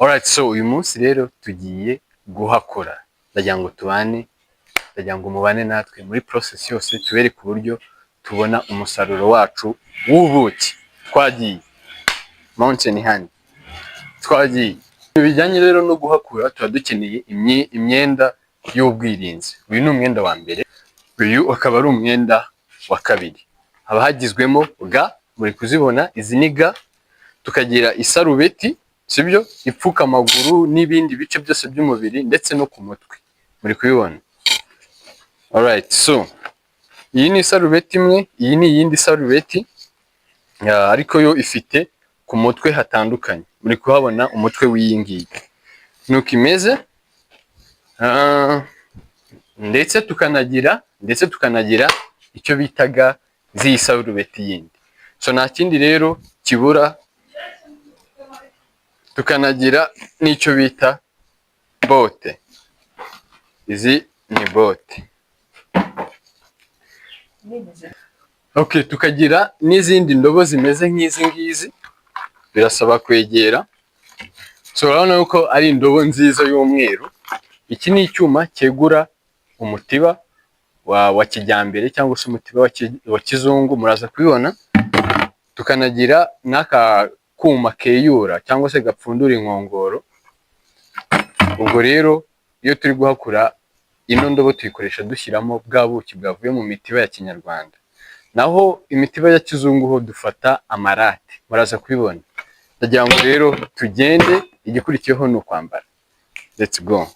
Alright, so uyu munsi rero tugiye guhakora. Ndagira ngo tubane, ndagira ngo mubane natwe muri process yose tubereke uburyo tubona umusaruro wacu w'ubuki. Twagiye Mountain Honey. Twagiye. Ibijyanye rero no guhakura tuba dukeneye imyenda y'ubwirinzi. Uyu ni umwenda wa mbere, uyu akaba ari umwenda wa kabiri. Haba hagizwemo ga, muri kuzibona, izi ni ga, tukagira isarubeti, sibyo, ipfuka amaguru n'ibindi bice byose by'umubiri ndetse no ku mutwe. Muri kubibona. Alright, so iyi ni isarubeti imwe, iyi ni iyindi sarubeti, ariko yo ifite ku mutwe hatandukanye. Muri kuhabona umutwe w'iyi ngiyi. Nuko imeze, ndetse tukanagira icyo bitaga z'iyi sarubeti yindi. So nta kindi rero kibura, tukanagira n'icyo bita bote. Izi ni bote. Okay, tukagira n'izindi ndobo zimeze nk'izi ngizi, birasaba kwegera. So urabona yuko ari indobo nziza y'umweru. Iki ni icyuma cyegura umutiba wa kijyambere cyangwa se umutiba wa kizungu, muraza kubibona. Tukanagira n'aka kuma keyura cyangwa se gapfundura inkongoro. Ubwo rero iyo turi guhakura ino ndobo tuyikoresha dushyiramo bwa buki bwavuye mu mitiba ya kinyarwanda. Naho imitiba ya kizungu ho dufata amarate, muraza kubibona. Ndagira ngo rero tugende, igikurikiyeho ni ukwambara. Let's go.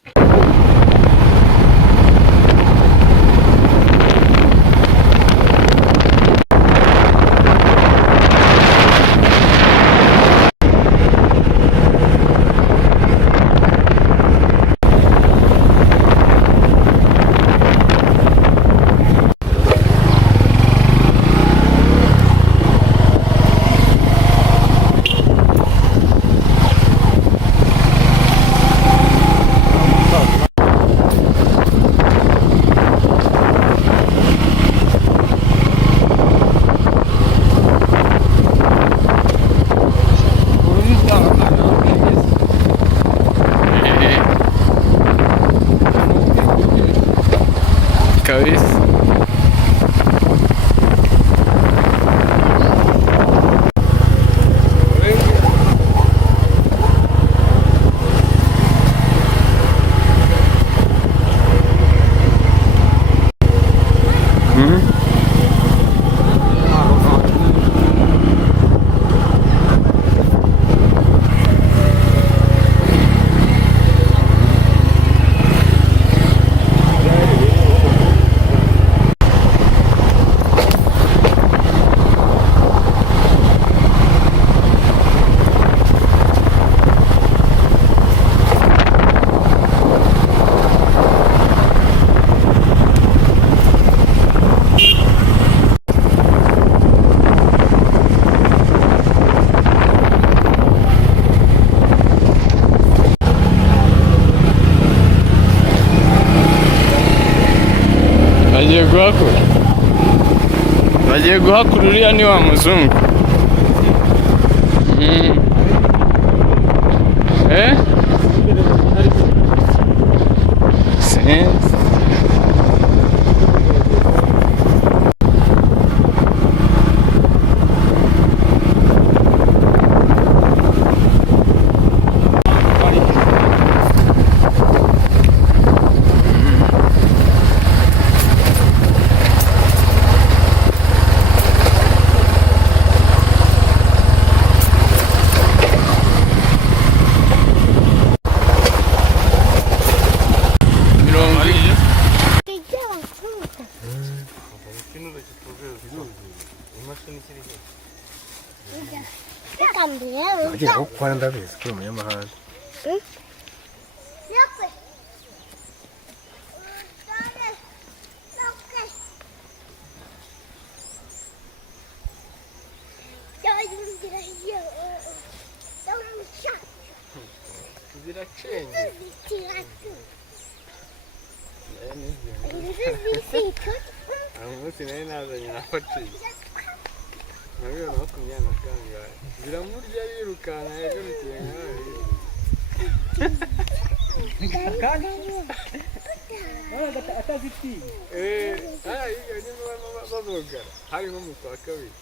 Bagiye guhakura uriya ni wa muzungu. Agiye gukora ndabizi ko umunyamahanga. kandi atazitinya iyo nyuma bavuga hari nko mu kwa kabiri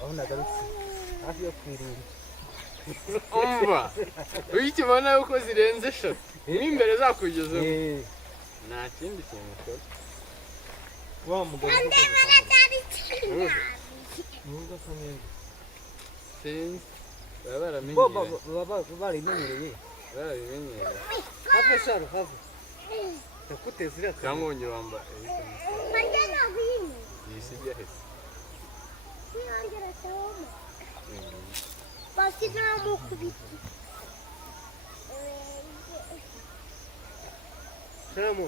aho nagarutse hafi yo kwirinda umva uyikibona yuko zirenze 3 n'imbere zakugezeho nta kindi kintu ukora wa mugabo nubwo kamwe sinzi baba barimenyereye have sharo have takutezira cyangwa wongera wamba yisibya he basi namukubita Shamo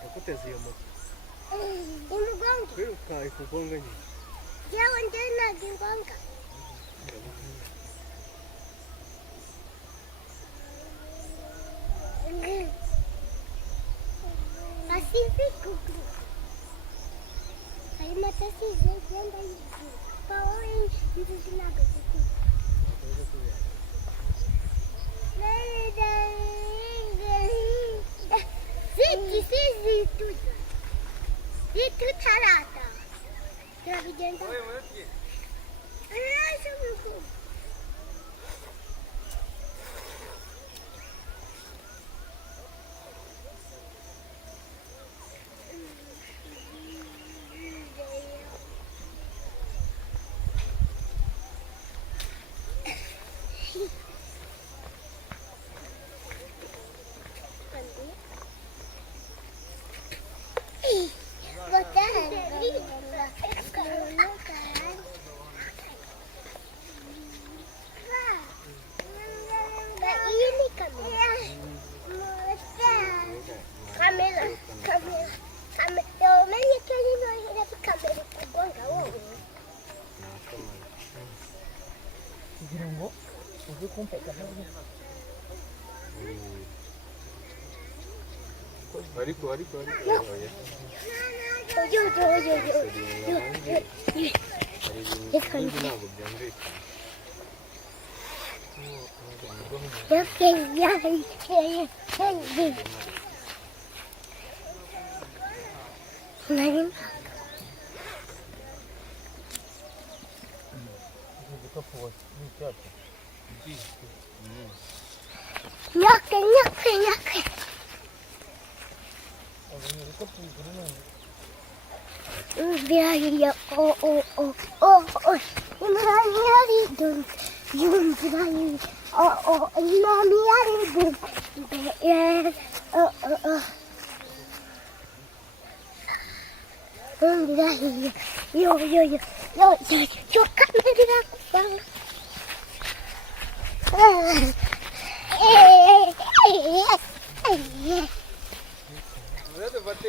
takuteza iyo moto umugongo kwiruka ikugonga nyine yewe ndenaga ingonga Pacífico. Aí mata esses dois dentro aí. Falou em desnaga. Sim, tudo. E tu tarata. Travi dentro. Oi, mano, aqui. Ai, meu. ariko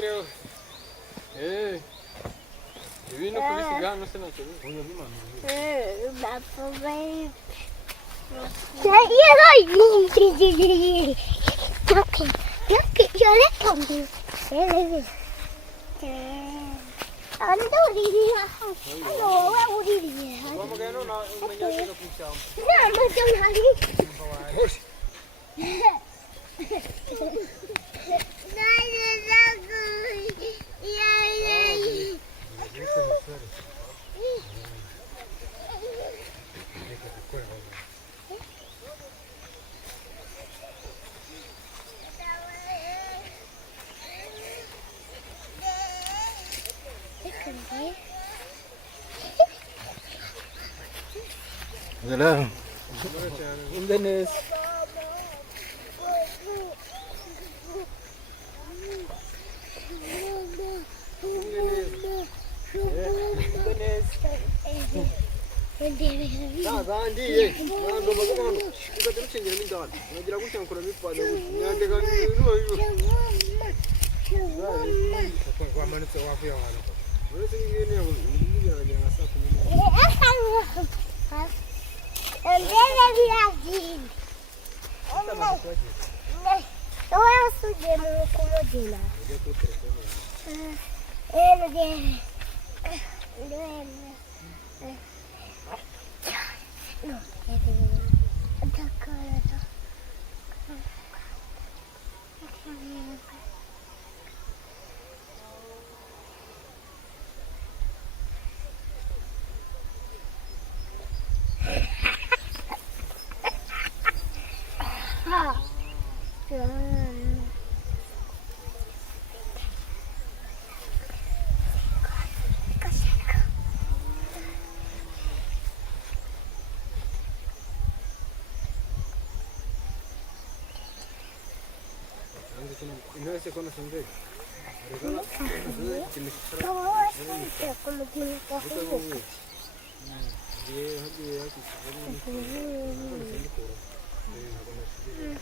Yo. Ibintu kubisiga hano se nacyo Salam. Indonesia.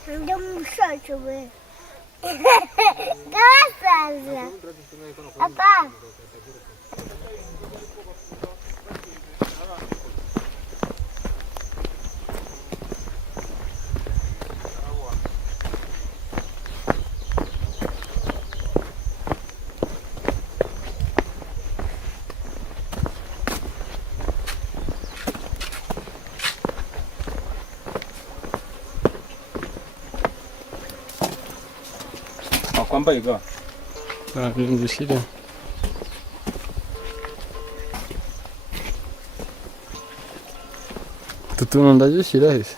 Andiamo a Casa. Papà. Kwambaye ga Nzushyire utu tuntu ndazishyira he se?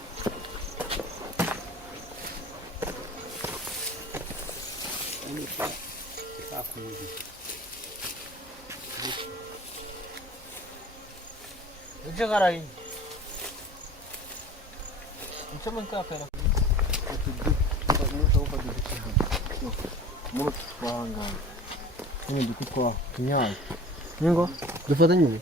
Uje garai. Uje menka pera. Murutu twahangana. Ni duku twa kinyaye. Ningo dufatanye ibi.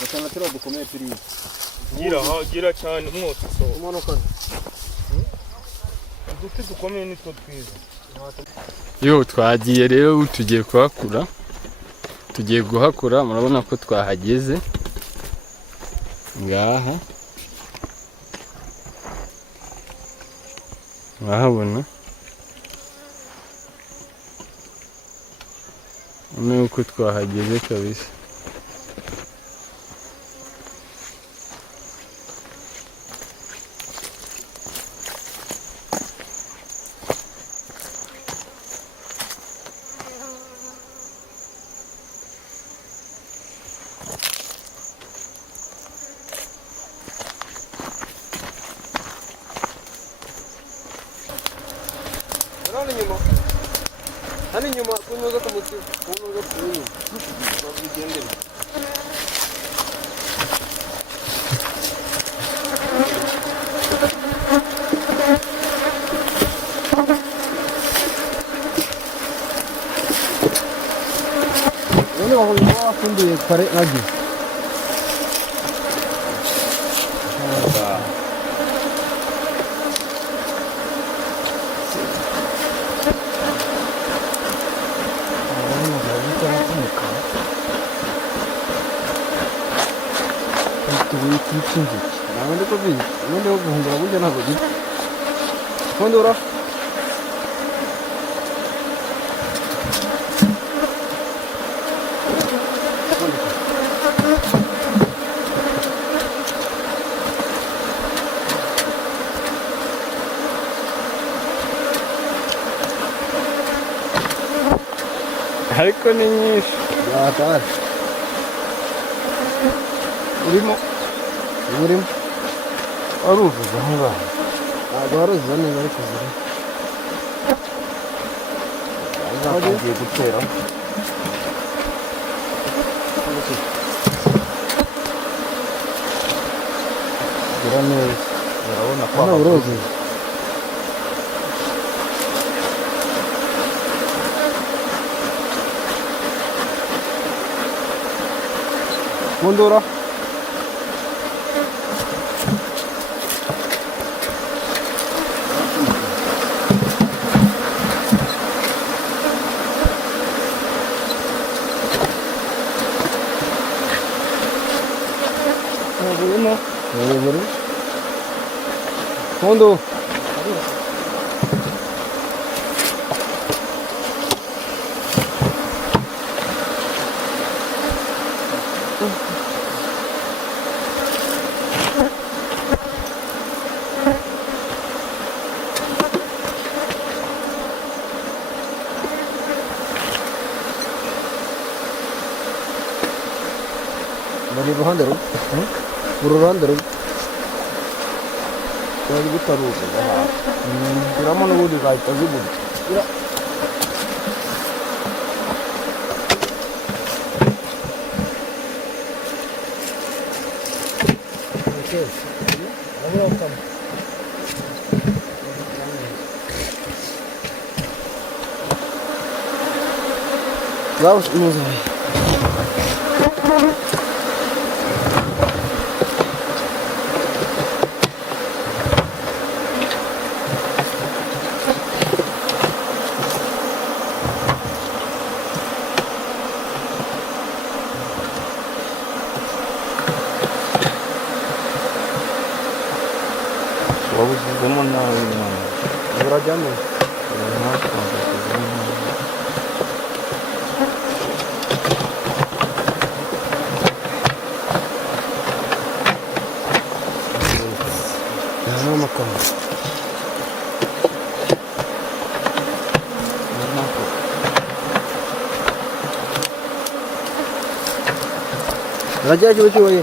Batana tero dukomeye turi. gira cyane umwotsi so Umanuka. uduti dukomeye nitwo twiza. Yo twagiye rero tugiye kuhakura, tugiye guhakura, murabona ko twahageze ngaha, murahabona nuko twahageze kabisa. Hano inyuma. Hano inyuma kunyuza ku muti. Kunyuza ku nyuma. Babigendera. None wafundiye kare nagi. 미친지. 나는데 거기 근데 여기 혼자 운전하고 있지. 건드려. 할 거니 야, 딸. 우리 뭐 우림 어루 부정가 아 바로 전에 이렇게 그래 어디 붙여요 그러면 하나 울어지 먼저 오라 먼저 머리로 한 대로, 응? 물을 한 대로. 여기부터 로고. 그러면 어디가 있다, 그 물. 이라. Vamos, vamos a ver. wabushyizemo nawe mwana Burajyamo. Aha amakamba. Raja coba coba ya.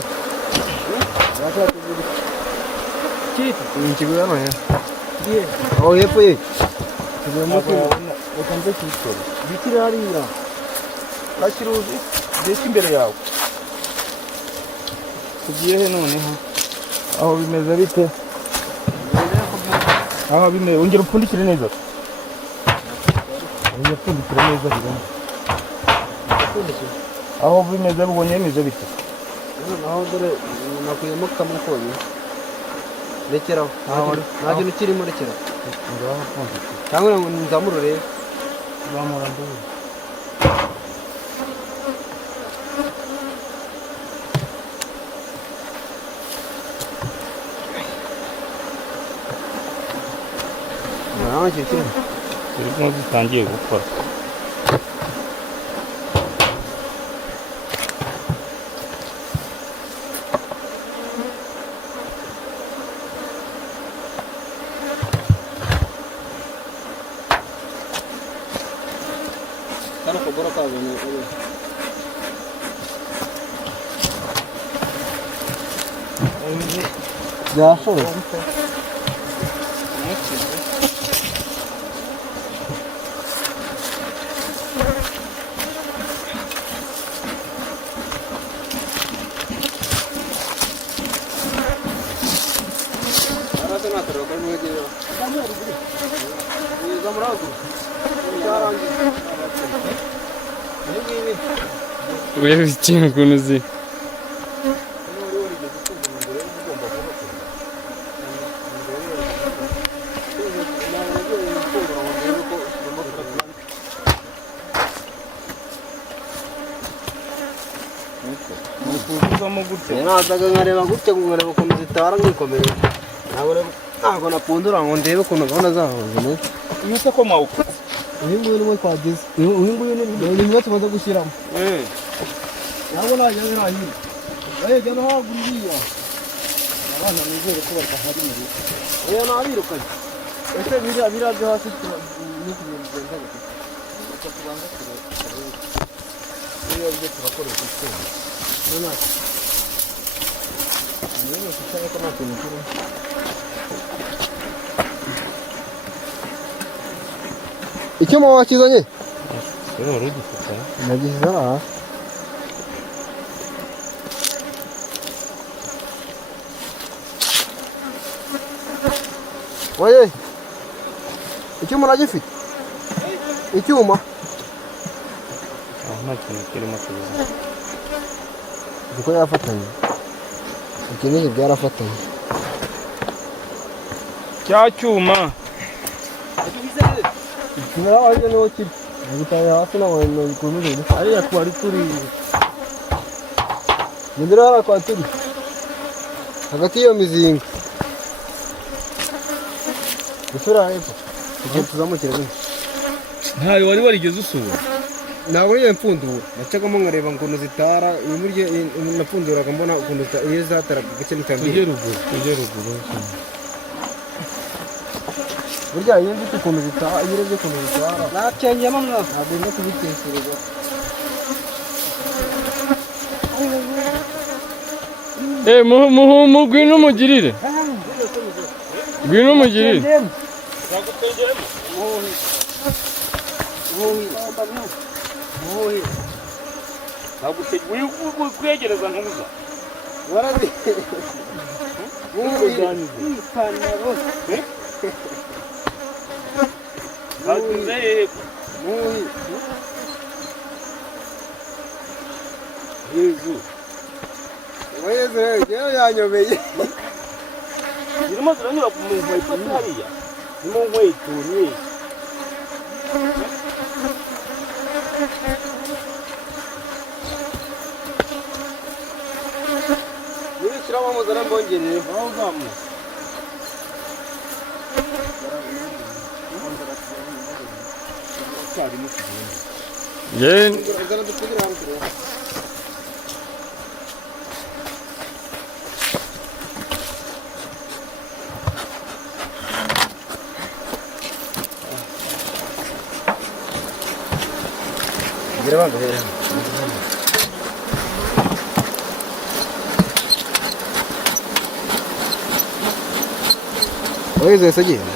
Raja coba. Cik, ini coba apa ya? Dia. Oh ya apa ya? Coba mungkin. Bukan begitu. Bikin hari ini. Kasih rugi. Desin beri yaw. Tugiye he none ha. Aho bimeze bite? Aho bimeze ongera upfundikire neza. Ongera upfundikire neza bigana. Aho bimeze bubonye bimeze bite? Aho dore nakuyemo kamwe konye. Rekeraho. Nta kintu kirimo rekeraho. ngaho pfundikire Cyangwa ngo nzamurore. zamura nduru Nta kintu. zirimo zitangiye gukora Kana kugora kabone. Byashoboka. Arasa na tro kan muge diyo. Ni zamra ko. Yarangi. urebe ikintu ukuntu uzi kuzamo gutya Nazaga nkareba gutya nkareba ukuntu zitara nkikomera. Ntabwo napundura ngo ndebe ukuntu gahunda zahoze. yute ko mwawukutse Uyu nguyu niwe twagize. Uyu nguyu ni niwe tumaze gushyiramo. Ntabwo najya nahira. Jya no haguriya. Abana nizere ko batahari muri. Oya nabirukanye. Ese biriya byo hasi ni kugenda gute? Uko tubanza kureba. Niyo byo turakoresha icyuma. Nona. Niyo sitaka kama tunukuru. Icyuma wakizanye? rero rugifite Nagize aha. Oye. Icyuma uragifite? Icyuma? nta kintu kirimo kibazo Uko yafatanye. Iki ni byarafatanye. cya cyuma Kimera waje no kiri. Nagitaye hasi na wano ikomeye. Ariya kwari turi. Ndira hara kwa turi. Hagati yo mizinga. Gusura hepfo. Igihe tuzamukira gute? ntayo wari warigeze usubira Ntabwo niyo mfundura. Nacagamo nkareba ngo zitara. Imurye napfunduraga mbona ukuntu iyo zatara gake tujye nitambye. ruguru Burya iyo nzi ukuntu zitara, iyo urebye ukuntu zitara. Nacengemo mwa. Ntabwo ndi kubitekereza. ngwino umugirire ngwino umugirire kwegereza ntuza Warabi. yezu Yezu rero yanyobeye. zirimo ziranyura ku muntu wayifata hariya zirimo nkweto nyinshi Nibishyiramo muzana mbongereye. aho zamu cyarimo kugenda Uzana dutegera hano turebe. Gira bando hera. Oye, zese agenda.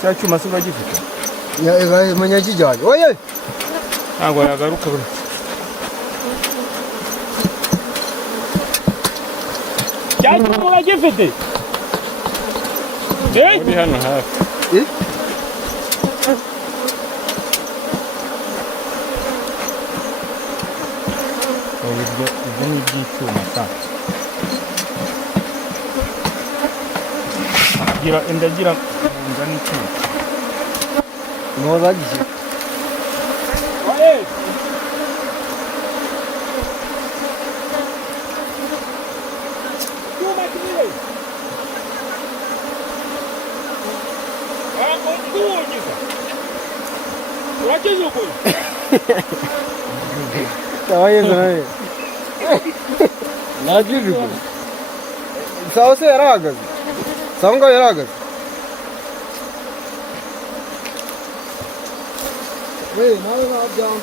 cya cyuma se uragifite Menya kijyanye. Oye! ntabwo yagaruka buri cya cyuma uragifite uri hano hafi Eh? ibyo ni iby'icyuma kandi ndagira ngo n'icyuma Niho zagiye. cyuma kimwe kuwugiza urageze ukuri Sawa Yezu nawe. Nagize. Sawa se yarahagaze. Sawa ngaho yarahagaze. Hey, nawe nabyamu.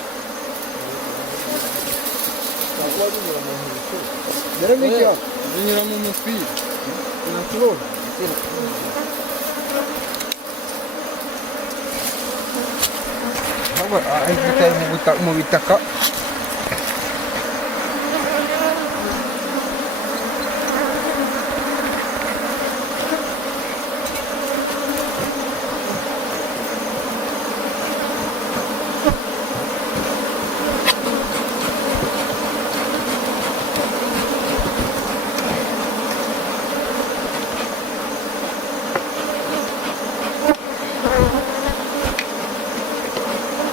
Dere mikya. Zinyura mu mutwi. Nakubona. Haba ay mu bitaka.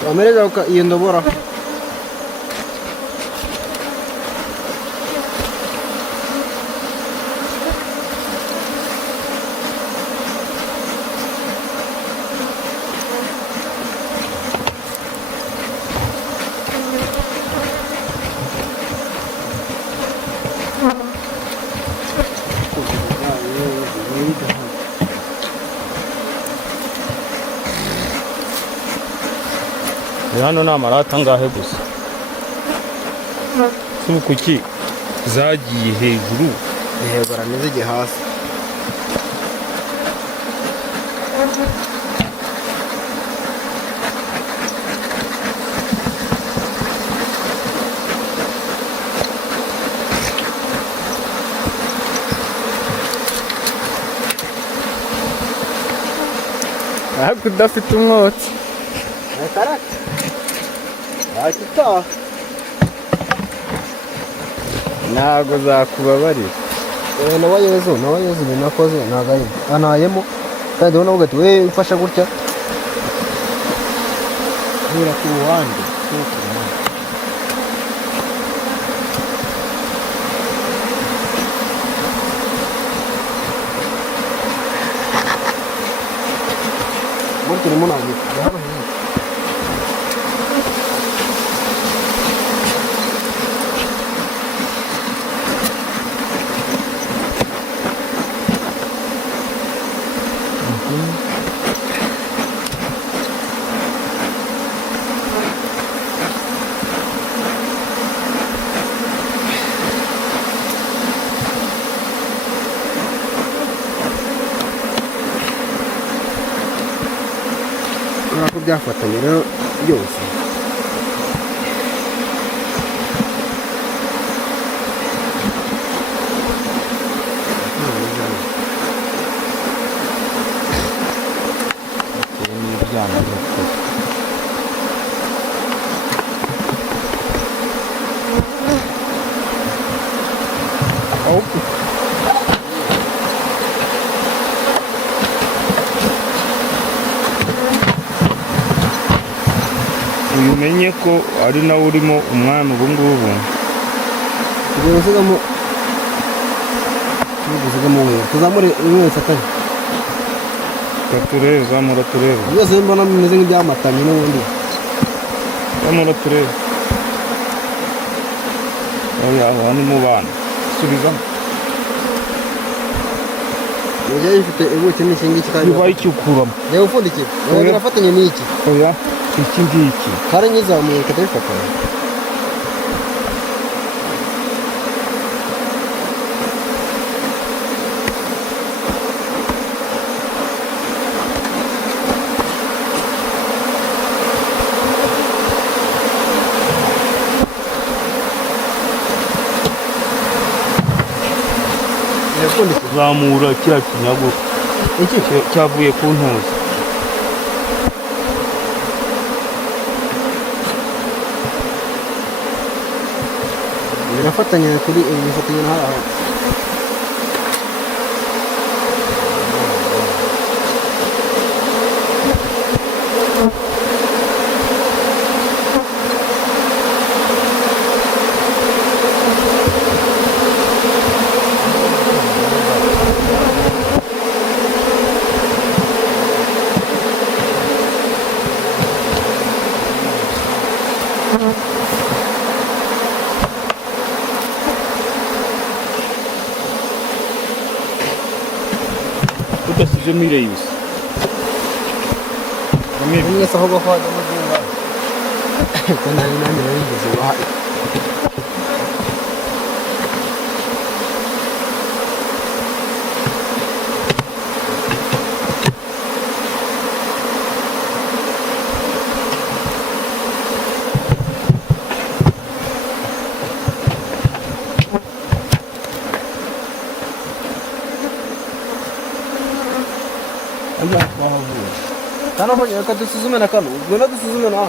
Amereza iyo ndobora. hano ni amarata angahe gusa si kuki zagiye hejuru Ehebora nizige hasi. ariko udafite umwotsi Karate. Akita. ntabwo zakubabarira. Nawa Yezu binakoze nagari. Anayemo. Kandi ubona ugati we mfasha gutya. hera ku ruhande Burki ni muna git. Nako byafatanye rero byose. uyu umenye ko ari nawe urimo umwana ubu ngubu. Tugiye gusigamo wewe tuzamure wewe fatanye turebe zamura turebe byose mbona bimeze nk'ibyamatanye n'ubundi zamura turebe. Oya aha ni mu bana subizamo Oya ifite ubuki n'ishingi kikari bibaye icyukuramo reba upfundikiye oya birafatanye n'iki oya iki ngiki kare nyizamuye katabifatanye zamura kiriya kinyago iki cyavuye ku ntuzi. birafatanye kuri bifatanye na hariya udasije mireyusi mwese aho gufata amazinga kana ni nani yigeze wa Kana fanya kadusuzume na kano ubona dusuzume na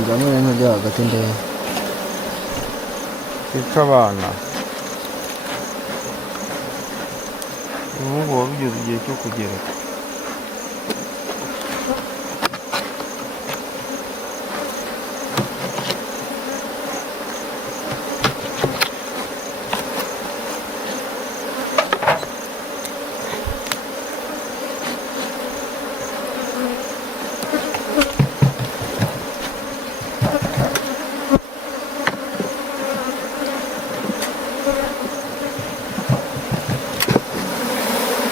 Ndamwe yana bya hagati nde kwica abana ubu bigeze igihe cyo kugera.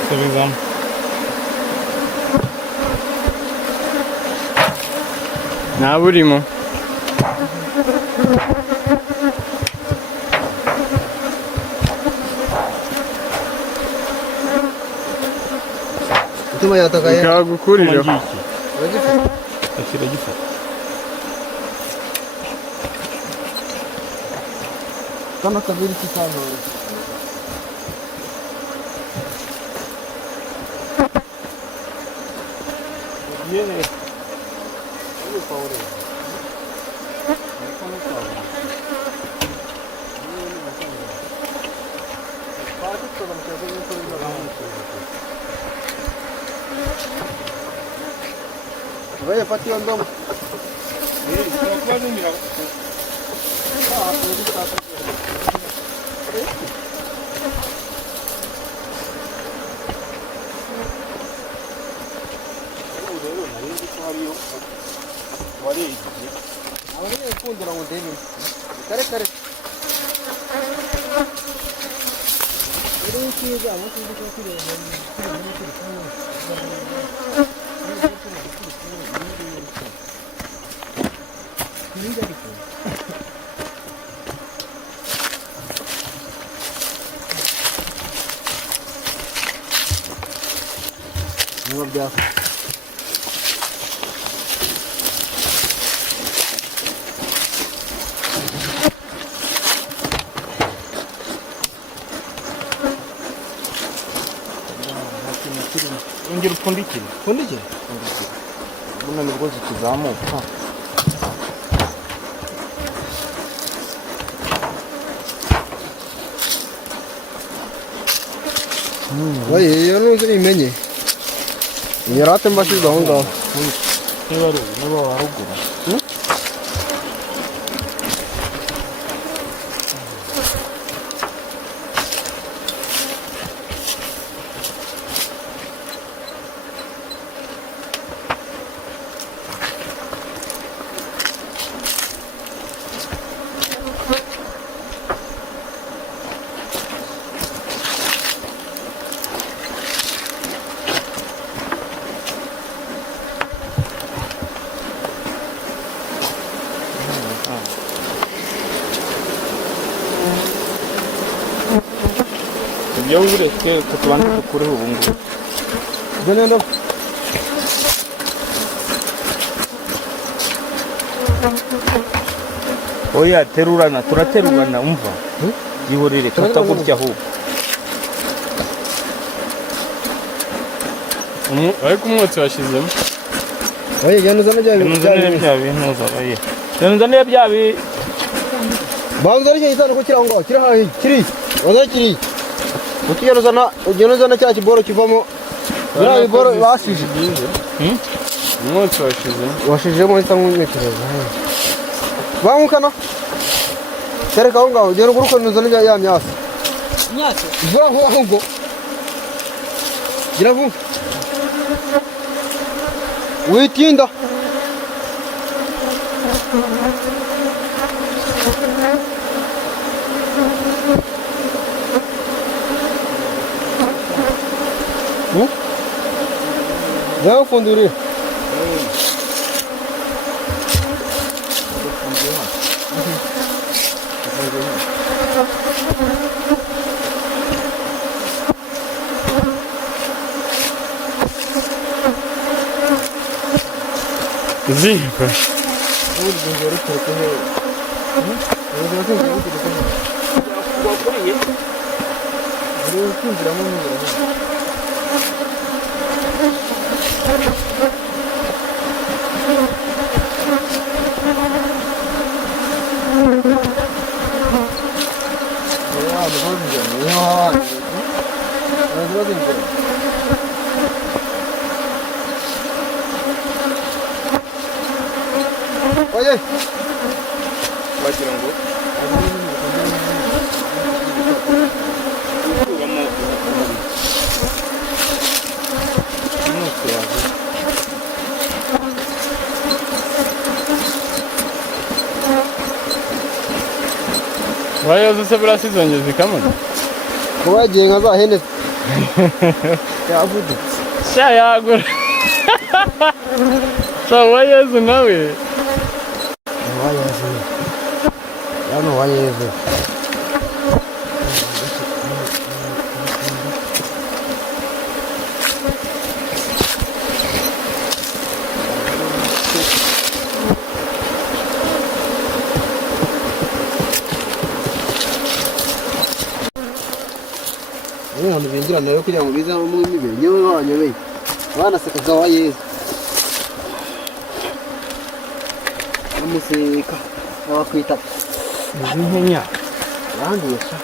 Subizamo nta burimo Utuma yatakaye bikagukurira akira gifata kana kabiri kitano yene Ini power. Vai pati andam. kintu kirimo. ongera upfundikire Pfundike? Buno ni rwose kizamuka. Oye, iyo nuzi imenye. Yarate mbashize aho ngaho. niba ari uyu niba warugura ibyo ureke tubanze dukureho ubu ngubu Dene ndo. oya terurana turaterurana umva yihorere tutagurya ahubwo ariko umwotsi washizemo. Oye, yanuzana bya yanuzanire bya bintu zabaye yanuzanire bya bi Banza ari cyane ko kiraho ngaho, kira hahi, kiri. Oza kiri. Ukiyanuzana cya kiboro kivamo. Bira iboro bashije. Umwotsi washizemo. Washijemo isa nk'umetero. Bamukana. Tereka aho ngaho, ugera uguruka nuzana ya myasi. Myasi? Vura aho ngo. Gira vuba. Witinda. Zaho funduri. Zipa. wakuriye Oye, wagira ngo ukuramo umwotsi wawe Wayoze se burasi zonge zikamuna. kuba yagiye nka za hene yavudutse. Sha yagura. So wayoze nawe. Wayeze. Yano wayeze. Abantu binjira nayo kugira ngo bize mu imibiri nyewe wanyobeye. Banaseka za wayeze. Amuseka abakwita izi nkenya yanduye sha.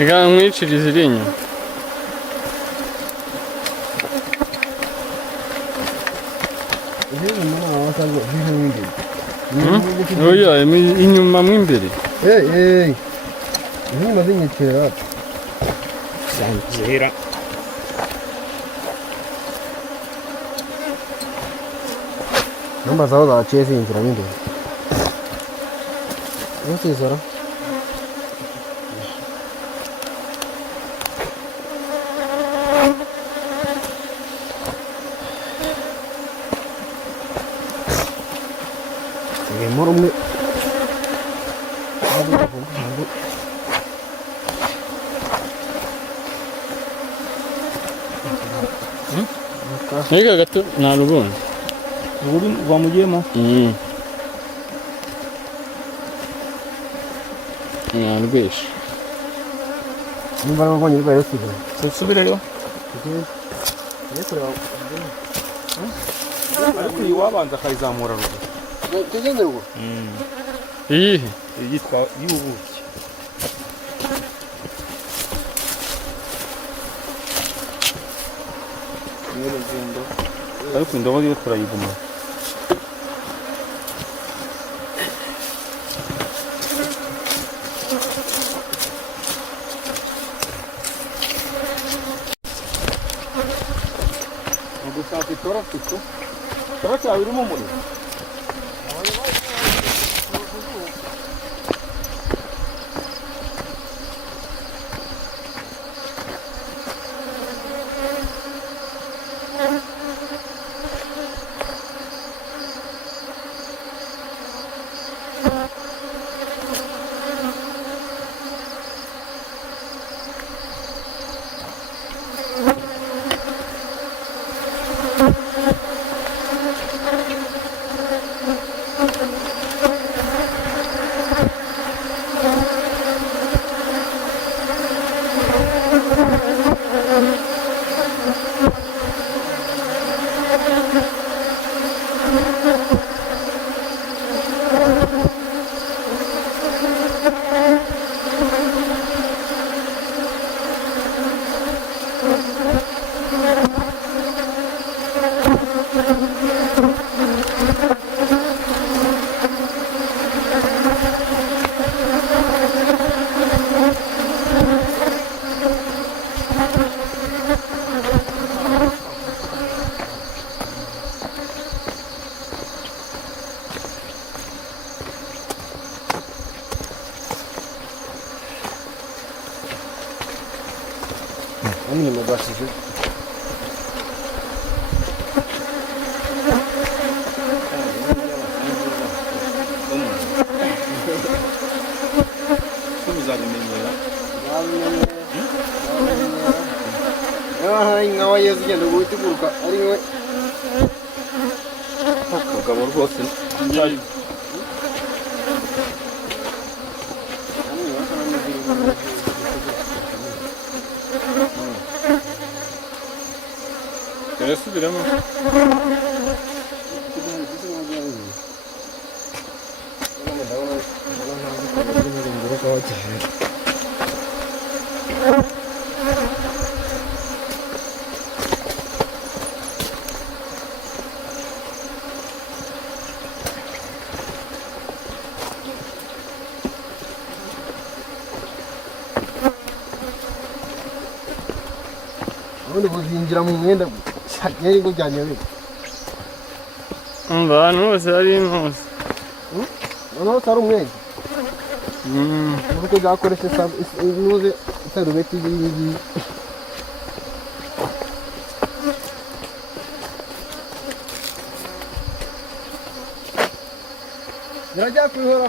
Ega nkwiciriza iri inyuma. Ihe mu mwana wasago ihe windi. Oya, inyuma mo imbere. Ihe mazinyekera. zera Namba zaho za chesi inzira ninde. Yose zara. Moro umwe Reka gato narubonye. uri bamugiyemo Narweshe. nimba nabonye rwayo sigaye tusubireyo ariko iyi wabanza akayizamura ruguru tugende ngo Iyihe? yitwa y'ubuki ariko indobo yo turayiguma gushaka itoroshi itoroshi yawe irimo umuriro nyuma bashije tuzabimenyera nka wayeze ugenda guhita ari we akagabo rwose Turasubiramo. ubundi buzinjira mu mwenda yari ngujyanye we Abantu bose ari hose. noneho utari umwenda uko byakoreshe inuze isarubeti y'iyi birajya kwihora